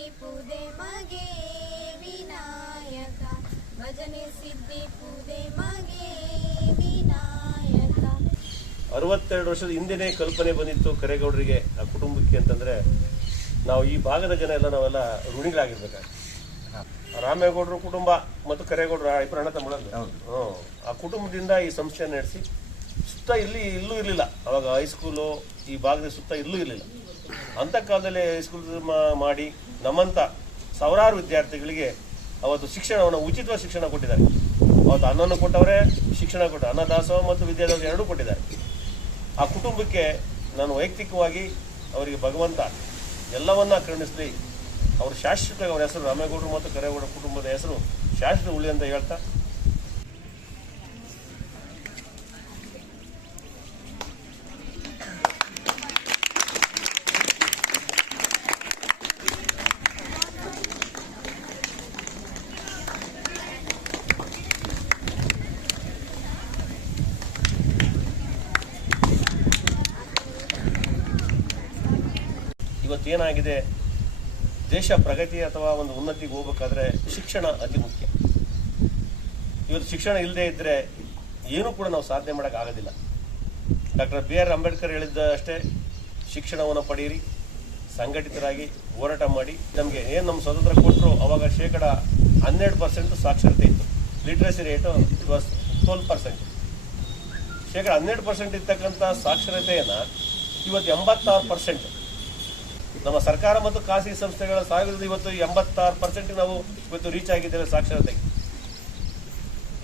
ಸಿದ್ಧಿ ಪೂದೆ ಮಗೆ ವಿನಾಯಕ. ಭಜನೆ ಸಿದ್ಧಿ ಪೂದೆ ಮಗೆ ವಿನಾಯಕ. ಅರವತ್ತೆರಡು ವರ್ಷದ ಹಿಂದೆನೇ ಕಲ್ಪನೆ ಬಂದಿತ್ತು ಕರೇಗೌಡರಿಗೆ ಆ ಕುಟುಂಬಕ್ಕೆ ಅಂತಂದ್ರೆ ನಾವು ಈ ಭಾಗದ ಜನ ಎಲ್ಲ ನಾವೆಲ್ಲ ಋಣಿಗಳಾಗಿರ್ಬೇಕಾಗ್ತದೆ ರಾಮೇಗೌಡರು ಕುಟುಂಬ ಮತ್ತು ಕರೇಗೌಡರು ಇಬ್ಬರು ಅಣ್ಣ ತಮ್ಮಳಲ್ಲ ಹ್ಮ್. ಆ ಕುಟುಂಬದಿಂದ ಈ ಸಂಸ್ಥೆ ನಡೆಸಿ ಸುತ್ತ ಇಲ್ಲಿ ಇಲ್ಲೂ ಇರಲಿಲ್ಲ. ಅವಾಗ ಹೈಸ್ಕೂಲು ಈ ಭಾಗದ ಸುತ್ತ ಇಲ್ಲೂ ಇರಲಿಲ್ಲ. ಅಂಥ ಕಾಲದಲ್ಲಿ ಹೈಸ್ಕೂಲ್ ಮಾಡಿ ನಮ್ಮಂಥ ಸಾವಿರಾರು ವಿದ್ಯಾರ್ಥಿಗಳಿಗೆ ಅವತ್ತು ಶಿಕ್ಷಣವನ್ನು ಉಚಿತವಾಗಿ ಶಿಕ್ಷಣ ಕೊಟ್ಟಿದ್ದಾರೆ. ಅವತ್ತು ಅನ್ನವನ್ನು ಕೊಟ್ಟವರೇ, ಶಿಕ್ಷಣ ಕೊಟ್ಟ ಅನ್ನದಾಸೋಹ ಮತ್ತು ವಿದ್ಯಾದಾಸ ಎರಡೂ ಕೊಟ್ಟಿದ್ದಾರೆ. ಆ ಕುಟುಂಬಕ್ಕೆ ನಾನು ವೈಯಕ್ತಿಕವಾಗಿ ಅವರಿಗೆ ಭಗವಂತ ಎಲ್ಲವನ್ನ ಕರುಣಿಸಲಿ. ಅವರು ಶಾಶ್ವತವಾಗಿ ಅವರ ಹೆಸರು ರಾಮೇಗೌಡರು ಮತ್ತು ಕರೇಗೌಡ ಕುಟುಂಬದ ಹೆಸರು ಶಾಶ್ವತ ಉಳಿ ಅಂತ ಹೇಳ್ತಾ ಇವತ್ತೇನಾಗಿದೆ? ದೇಶ ಪ್ರಗತಿ ಅಥವಾ ಒಂದು ಉನ್ನತಿಗೆ ಹೋಗ್ಬೇಕಾದ್ರೆ ಶಿಕ್ಷಣ ಅತಿ ಮುಖ್ಯ. ಇವತ್ತು ಶಿಕ್ಷಣ ಇಲ್ಲದೆ ಇದ್ರೆ ಏನೂ ಕೂಡ ನಾವು ಸಾಧನೆ ಮಾಡೋಕೆ ಆಗೋದಿಲ್ಲ. ಡಾಕ್ಟರ್ ಬಿ ಆರ್ ಅಂಬೇಡ್ಕರ್ ಹೇಳಿದ್ದ ಅಷ್ಟೇ, ಶಿಕ್ಷಣವನ್ನು ಪಡೆಯಿರಿ, ಸಂಘಟಿತರಾಗಿ ಹೋರಾಟ ಮಾಡಿ. ನಮಗೆ ಏನು ನಮ್ಮ ಸ್ವತಂತ್ರ ಕೊಟ್ಟರು ಅವಾಗ ಶೇಕಡ ಹನ್ನೆರಡು ಪರ್ಸೆಂಟ್ ಸಾಕ್ಷರತೆ ಇತ್ತು. Literacy rate it was twelve percent ಶೇಕಡ ಹನ್ನೆರಡು ಪರ್ಸೆಂಟ್ ಇರ್ತಕ್ಕಂಥ ಸಾಕ್ಷರತೆಯನ್ನು ಇವತ್ತು ಎಂಬತ್ತಾರು ಪರ್ಸೆಂಟ್ ನಮ್ಮ ಸರ್ಕಾರ ಮತ್ತು ಖಾಸಗಿ ಸಂಸ್ಥೆಗಳ ಸಾವಿರದ ಇವತ್ತು ಎಂಬತ್ತಾರು ಪರ್ಸೆಂಟ್ ನಾವು ಇವತ್ತು ರೀಚ್ ಆಗಿದ್ದೇವೆ ಸಾಕ್ಷರತೆಗೆ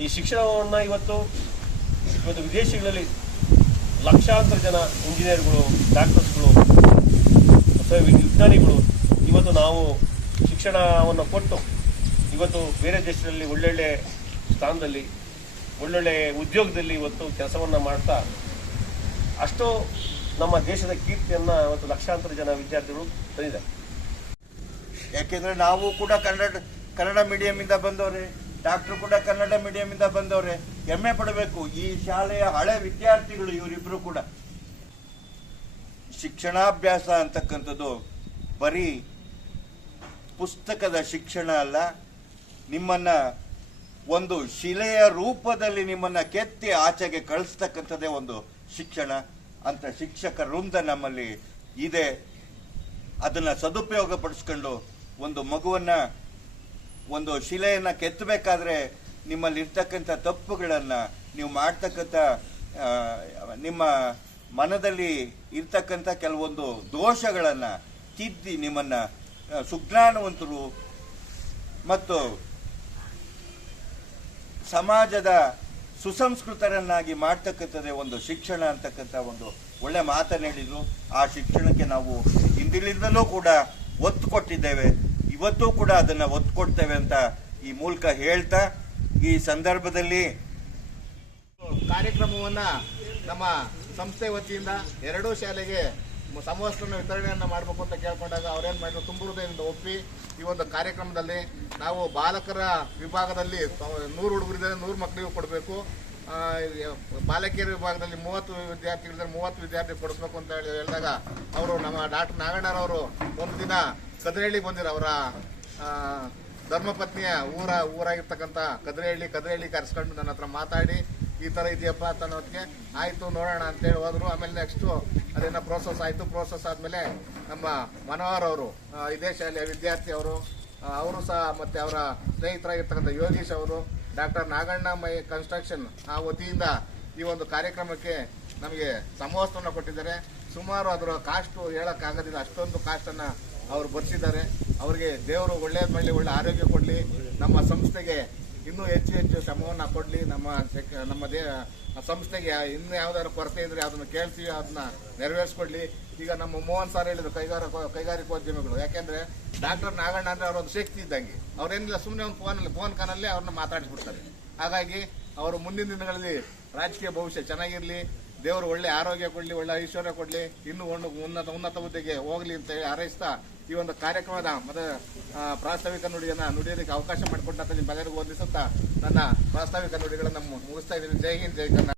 ಈ ಶಿಕ್ಷಣವನ್ನು ಇವತ್ತು ಇವತ್ತು ವಿದೇಶಗಳಲ್ಲಿ ಲಕ್ಷಾಂತರ ಜನ ಇಂಜಿನಿಯರ್ಗಳು ಡಾಕ್ಟರ್ಸ್ಗಳು ಅಥವಾ ವಿಜ್ಞಾನಿಗಳು ಇವತ್ತು ನಾವು ಶಿಕ್ಷಣವನ್ನು ಕೊಟ್ಟು ಇವತ್ತು ಬೇರೆ ದೇಶದಲ್ಲಿ ಒಳ್ಳೊಳ್ಳೆ ಸ್ಥಾನದಲ್ಲಿ, ಒಳ್ಳೊಳ್ಳೆ ಉದ್ಯೋಗದಲ್ಲಿ ಇವತ್ತು ಕೆಲಸವನ್ನು ಮಾಡ್ತಾ ಅಷ್ಟು ನಮ್ಮ ದೇಶದ ಕೀರ್ತಿಯನ್ನ ಇವತ್ತು ಲಕ್ಷಾಂತರ ಜನ ವಿದ್ಯಾರ್ಥಿಗಳು ತಂದಿದ್ದಾರೆ. ಯಾಕೆಂದ್ರೆ ನಾವು ಕೂಡ ಕನ್ನಡ ಕನ್ನಡ ಮೀಡಿಯಂ ಇಂದ ಬಂದವ್ರೆ ಡಾಕ್ಟರ್ ಕೂಡ ಕನ್ನಡ ಮೀಡಿಯಂ ಇಂದ ಬಂದವ್ರೆ, ಹೆಮ್ಮೆ ಪಡಬೇಕು. ಈ ಶಾಲೆಯ ಹಳೆ ವಿದ್ಯಾರ್ಥಿಗಳು ಇವರಿಬ್ರು ಕೂಡ. ಶಿಕ್ಷಣಾಭ್ಯಾಸ ಅಂತಕ್ಕಂಥದ್ದು ಬರೀ ಪುಸ್ತಕದ ಶಿಕ್ಷಣ ಅಲ್ಲ, ನಿಮ್ಮನ್ನ ಒಂದು ಶಿಲೆಯ ರೂಪದಲ್ಲಿ ನಿಮ್ಮನ್ನ ಕೆತ್ತಿ ಆಚೆಗೆ ಕಳಿಸ್ತಕ್ಕಂಥದ್ದೇ ಒಂದು ಶಿಕ್ಷಣ. ಅಂತ ಶಿಕ್ಷಕ ವೃಂದ ನಮ್ಮಲ್ಲಿ ಇದೆ. ಅದನ್ನ ಸದುಪಯೋಗ ಪಡಿಸ್ಕೊಂಡು ಒಂದು ಮಗುವನ್ನ, ಒಂದು ಶಿಲೆಯನ್ನ ಕೆತ್ತಬೇಕಾದ್ರೆ ನಿಮ್ಮಲ್ಲಿ ಇರ್ತಕ್ಕಂಥ ತಪ್ಪುಗಳನ್ನ ನೀವು ಮಾಡ್ತಕ್ಕಂಥ ನಿಮ್ಮ ಮನದಲ್ಲಿ ಇರ್ತಕ್ಕಂಥ ಕೆಲವೊಂದು ದೋಷಗಳನ್ನ ತಿದ್ದಿ ನಿಮ್ಮನ್ನ ಸುಜ್ಞಾನವಂತರು ಮತ್ತು ಸಮಾಜದ ಸುಸಂಸ್ಕೃತರನ್ನಾಗಿ ಮಾಡ್ತಕ್ಕಂಥದ್ದೇ ಒಂದು ಶಿಕ್ಷಣ ಅಂತಕ್ಕಂಥ ಒಂದು ಒಳ್ಳೆ ಮಾತನ್ನು ಹೇಳಿದ್ರು. ಆ ಶಿಕ್ಷಣಕ್ಕೆ ನಾವು ಹಿಂದಿಲಿಂದಲೂ ಕೂಡ ಒತ್ತು ಕೊಟ್ಟಿದ್ದೇವೆ. ಇವತ್ತೂ ಕೂಡ ಅದನ್ನ ಒತ್ತು ಕೊಡ್ತೇವೆ ಅಂತ ಈ ಮೂಲಕ ಹೇಳ್ತಾ, ಈ ಸಂದರ್ಭದಲ್ಲಿ ಕಾರ್ಯಕ್ರಮವನ್ನ ನಮ್ಮ ಸಂಸ್ಥೆ ವತಿಯಿಂದ ಎರಡೂ ಶಾಲೆಗೆ ಸಮವಸ್ತ್ರ ವಿತರಣೆಯನ್ನ ಮಾಡಬೇಕು ಅಂತ ಕೇಳ್ಕೊಂಡಾಗ ಅವ್ರೇನು ಮಾಡಿದ್ರು? ತುಂಬ ಹೃದಯದಿಂದ ಒಪ್ಪಿ ಈ ಒಂದು ಕಾರ್ಯಕ್ರಮದಲ್ಲಿ ನಾವು ಬಾಲಕರ ವಿಭಾಗದಲ್ಲಿ ನೂರು ಹುಡುಗರಿದ್ದಾರೆ, ನೂರು ಮಕ್ಕಳಿಗೂ ಕೊಡಬೇಕು. ಬಾಲಕಿಯರ ವಿಭಾಗದಲ್ಲಿ ಮೂವತ್ತು ವಿದ್ಯಾರ್ಥಿಗಳಿದ್ದರೆ, ಮೂವತ್ತು ವಿದ್ಯಾರ್ಥಿ ಕೊಡಿಸ್ಬೇಕು ಅಂತ ಹೇಳಿ ಹೇಳಿದಾಗ ಅವರು ನಮ್ಮ ಡಾಕ್ಟರ್ ನಾಗಣ್ಣರವರು ಒಂದು ದಿನ ಕದ್ರಹಳ್ಳಿ ಬಂದಿರೋ ಅವರ ಧರ್ಮಪತ್ನಿಯ ಊರ, ಊರಾಗಿರ್ತಕ್ಕಂಥ ಕದ್ರಹಳ್ಳಿ ಕದ್ರಹಳ್ಳಿ ಕರೆಸ್ಕೊಂಡು ನನ್ನ ಹತ್ರ ಮಾತಾಡಿ ಈ ಥರ ಇದೆಯಪ್ಪ ಅಂತ ಅನ್ನೋದಕ್ಕೆ ಆಯಿತು ನೋಡೋಣ ಅಂತೇಳಿ ಹೋದ್ರು. ಆಮೇಲೆ ನೆಕ್ಸ್ಟು ಅದೇನೋ ಪ್ರೋಸೆಸ್ ಆಯಿತು. ಪ್ರೋಸೆಸ್ ಆದಮೇಲೆ ನಮ್ಮ ಮನೋಹರ್ ಅವರು ಇದೇ ಶಾಲೆಯ ವಿದ್ಯಾರ್ಥಿ ಅವರು ಅವರು ಸಹ ಮತ್ತು ಅವರ ಸ್ನೇಹಿತರಾಗಿರ್ತಕ್ಕಂಥ ಯೋಗೀಶ್ ಅವರು, ಡಾಕ್ಟರ್ ನಾಗಣ್ಣ ಮೈ ಕನ್ಸ್ಟ್ರಕ್ಷನ್ ಆ ವತಿಯಿಂದ ಈ ಒಂದು ಕಾರ್ಯಕ್ರಮಕ್ಕೆ ನಮಗೆ ಸಮವಸ್ತ್ರವನ್ನು ಕೊಟ್ಟಿದ್ದಾರೆ. ಸುಮಾರು ಅದರ ಕಾಸ್ಟು ಹೇಳೋಕ್ಕಾಗೋದಿಲ್ಲ ಅಷ್ಟೊಂದು ಕಾಸ್ಟನ್ನು ಅವರು ಬರ್ಸಿದ್ದಾರೆ. ಅವರಿಗೆ ದೇವರು ಒಳ್ಳೇದು ಮಾಡಲಿ, ಒಳ್ಳೆ ಆರೋಗ್ಯ ಕೊಡಲಿ. ನಮ್ಮ ಸಂಸ್ಥೆಗೆ ಇನ್ನೂ ಹೆಚ್ಚು ಹೆಚ್ಚು ಶ್ರಮವನ್ನು ಕೊಡಲಿ ನಮ್ಮ ನಮ್ಮ ಸಂಸ್ಥೆಗೆ ಇನ್ನೂ ಯಾವ್ದಾದ್ರು ಕೊರತೆ ಇದ್ರೆ ಅದನ್ನು ಕೇಳಿಸಿ, ಅದನ್ನ ನೆರವೇರಿಸ್ಕೊಡ್ಲಿ. ಈಗ ನಮ್ಮ ಮೋಹನ್ ಸರ್ ಹೇಳಿದ್ರು ಕೈಗಾರಿಕಾ, ಕೈಗಾರಿಕೋದ್ಯಮಿಗಳು. ಯಾಕೆಂದ್ರೆ ಡಾಕ್ಟರ್ ನಾಗಣ್ಣ ಅಂದ್ರೆ ಒಂದು ಶಕ್ತಿ ಇದ್ದಂಗೆ. ಅವ್ರೇನಿಲ್ಲ ಸುಮ್ಮನೆ ಒಂದು ಫೋನಲ್ಲಿ ಫೋನ್ ಕಾನಲ್ಲಿ ಅವ್ರನ್ನ ಮಾತಾಡಿಸ್ಬಿಡ್ತಾರೆ. ಹಾಗಾಗಿ ಅವರು ಮುಂದಿನ ದಿನಗಳಲ್ಲಿ ರಾಜಕೀಯ ಭವಿಷ್ಯ ಚೆನ್ನಾಗಿರ್ಲಿ. ದೇವರು ಒಳ್ಳೆ ಆರೋಗ್ಯ ಕೊಡ್ಲಿ, ಒಳ್ಳೆ ಐಶ್ವರ್ಯ ಕೊಡ್ಲಿ, ಇನ್ನೂ ಉನ್ನತ ಉನ್ನತ ಹುದ್ದೆಗೆ ಹೋಗ್ಲಿ ಅಂತ ಹೇಳಿ ಹಾರೈಸ್ತಾ ಈ ಒಂದು ಕಾರ್ಯಕ್ರಮದ ಮತ್ತೆ ಪ್ರಾಸ್ತಾವಿಕ ನುಡಿಯನ್ನ ನುಡಿಯೋದಕ್ಕೆ ಅವಕಾಶ ಮಾಡಿಕೊಟ್ಟಂತ ನಿಮ್ಮೆಲ್ಲರಿಗೂ ವಂದಿಸುತ್ತಾ ನನ್ನ ಪ್ರಾಸ್ತಾವಿಕ ನುಡಿಗಳನ್ನ ಮುಗಿಸ್ತಾ ಇದ್ದೀನಿ. ಜೈ ಹಿಂದ್, ಜೈ ಕರ್ನಾಟಕ